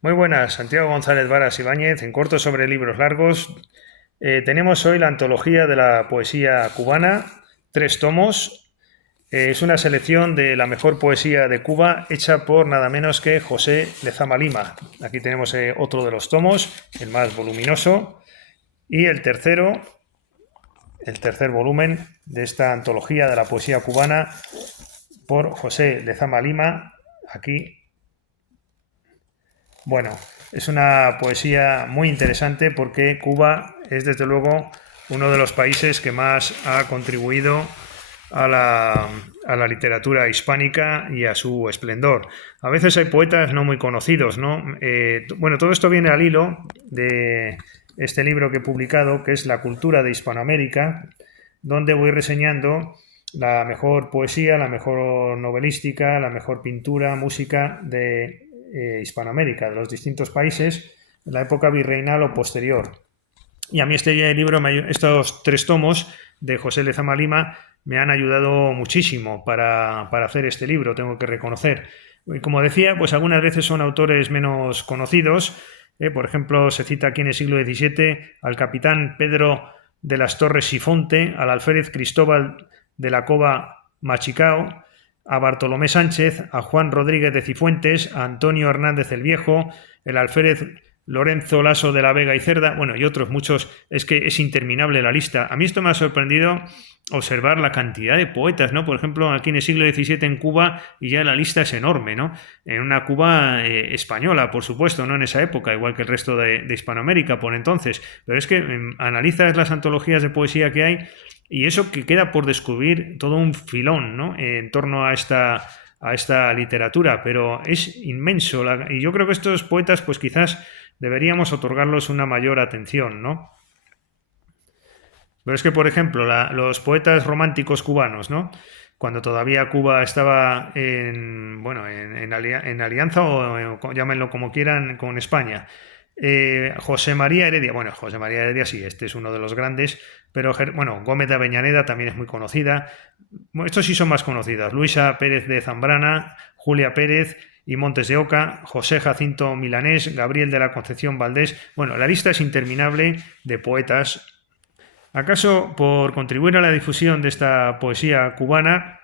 Muy buenas, Santiago González Varas Ibáñez, en corto sobre libros largos. Tenemos hoy la antología de la poesía cubana, 3 tomos. Es una selección de la mejor poesía de Cuba hecha por nada menos que José Lezama Lima. Aquí tenemos otro de los tomos, el más voluminoso, y el tercer volumen de esta antología de la poesía cubana por José Lezama Lima. Aquí Bueno, es una poesía muy interesante porque Cuba es desde luego uno de los países que más ha contribuido a la literatura hispánica y a su esplendor. A veces hay poetas no muy conocidos, ¿no? Bueno, todo esto viene al hilo de este libro que he publicado, que es La cultura de Hispanoamérica, donde voy reseñando la mejor poesía, la mejor novelística, la mejor pintura, música de Hispanoamérica, de los distintos países, en la época virreinal o posterior. Y a mí este libro, estos 3 tomos de José Lezama Lima, me han ayudado muchísimo para hacer este libro, tengo que reconocer. Y como decía, pues algunas veces son autores menos conocidos. Por ejemplo, se cita aquí en el siglo XVII al capitán Pedro de las Torres Sifonte, al alférez Cristóbal de la Cova Machicao, a Bartolomé Sánchez, a Juan Rodríguez de Cifuentes, a Antonio Hernández el Viejo, el alférez Lorenzo Lasso de la Vega y Cerda, bueno, y otros muchos. Es que es interminable la lista. A mí esto me ha sorprendido observar la cantidad de poetas, ¿no? Por ejemplo, aquí en el siglo XVII en Cuba, y ya la lista es enorme, ¿no? En una Cuba española, por supuesto, no en esa época, igual que el resto de Hispanoamérica por entonces. Pero es que analizas las antologías de poesía que hay y eso que queda por descubrir todo un filón, ¿no? En torno a esta literatura, pero es inmenso. Y yo creo que estos poetas, pues quizás deberíamos otorgarlos una mayor atención, ¿no? Pero es que, por ejemplo, los poetas románticos cubanos, ¿no? Cuando todavía Cuba estaba bueno, en alianza o llámenlo como quieran con España. José María Heredia, bueno, José María Heredia sí, este es uno de los grandes, pero bueno, Gómez de Avellaneda también es muy conocida. Bueno, estos sí son más conocidas. Luisa Pérez de Zambrana, Julia Pérez y Montes de Oca, José Jacinto Milanés, Gabriel de la Concepción Valdés. Bueno, la lista es interminable de poetas. ¿Acaso por contribuir a la difusión de esta poesía cubana,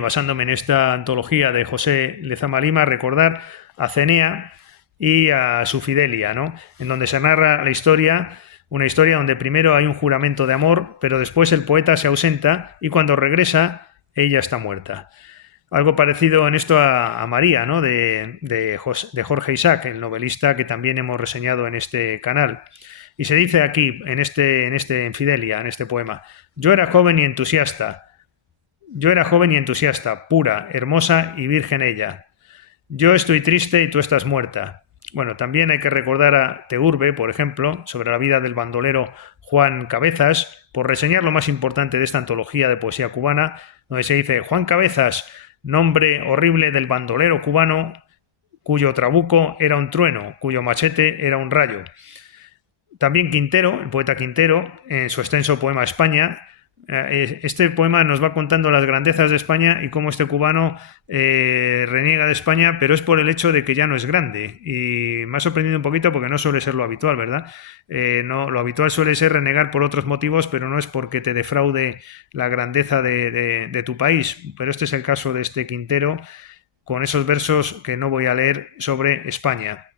basándome en esta antología de José Lezama Lima, recordar a Cenea y a su Fidelia, ¿no? En donde se narra la historia, una historia donde primero hay un juramento de amor, pero después el poeta se ausenta y cuando regresa ella está muerta. Algo parecido en esto a María, ¿no? De Jorge Isaac, el novelista que también hemos reseñado en este canal. Y se dice aquí, en Fidelia, en este poema, yo era joven y entusiasta, yo era joven y entusiasta, pura, hermosa y virgen ella. Yo estoy triste y tú estás muerta. Bueno, también hay que recordar a Teurbe, por ejemplo, sobre la vida del bandolero Juan Cabezas, por reseñar lo más importante de esta antología de poesía cubana, donde se dice Juan Cabezas, nombre horrible del bandolero cubano, cuyo trabuco era un trueno, cuyo machete era un rayo. También Quintero, el poeta Quintero, en su extenso poema España, este poema nos va contando las grandezas de España y cómo este cubano reniega de España, pero es por el hecho de que ya no es grande. Y me ha sorprendido un poquito porque no suele ser lo habitual, ¿verdad? No, lo habitual suele ser renegar por otros motivos, pero no es porque te defraude la grandeza de tu país. Pero este es el caso de este Quintero, con esos versos que no voy a leer sobre España.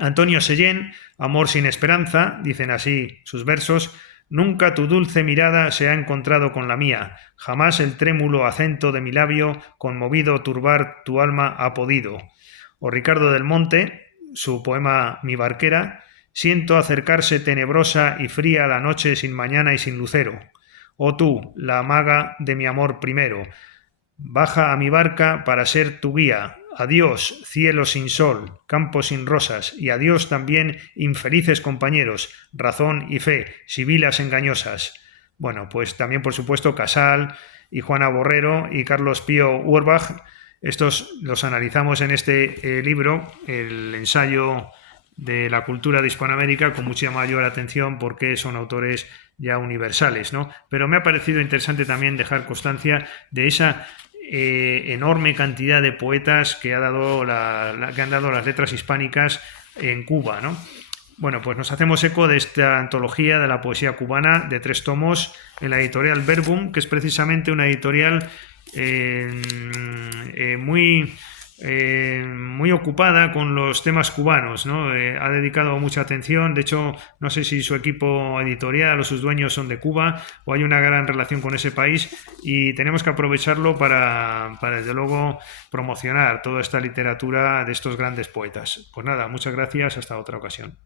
Antonio Sellén, Amor sin esperanza, dicen así sus versos, nunca tu dulce mirada se ha encontrado con la mía, jamás el trémulo acento de mi labio, conmovido turbar tu alma ha podido. O Ricardo del Monte, su poema Mi barquera, siento acercarse tenebrosa y fría la noche sin mañana y sin lucero. Oh tú, la maga de mi amor primero, baja a mi barca para ser tu guía. Adiós, cielo sin sol, campo sin rosas, y adiós también infelices compañeros, razón y fe, sibilas engañosas. Bueno, pues también por supuesto Casal y Juana Borrero y Carlos Pío Urbach, estos los analizamos en este libro, el ensayo de la cultura de Hispanoamérica, con mucha mayor atención porque son autores ya universales, ¿no? Pero me ha parecido interesante también dejar constancia de esa enorme cantidad de poetas que han dado las letras hispánicas en Cuba, ¿no? Bueno, pues nos hacemos eco de esta antología de la poesía cubana de 3 tomos en la editorial Verbum, que es precisamente una editorial muy ocupada con los temas cubanos, ¿no? Ha dedicado mucha atención, de hecho, no sé si su equipo editorial o sus dueños son de Cuba o hay una gran relación con ese país y tenemos que aprovecharlo para desde luego, promocionar toda esta literatura de estos grandes poetas. Pues nada, muchas gracias, hasta otra ocasión.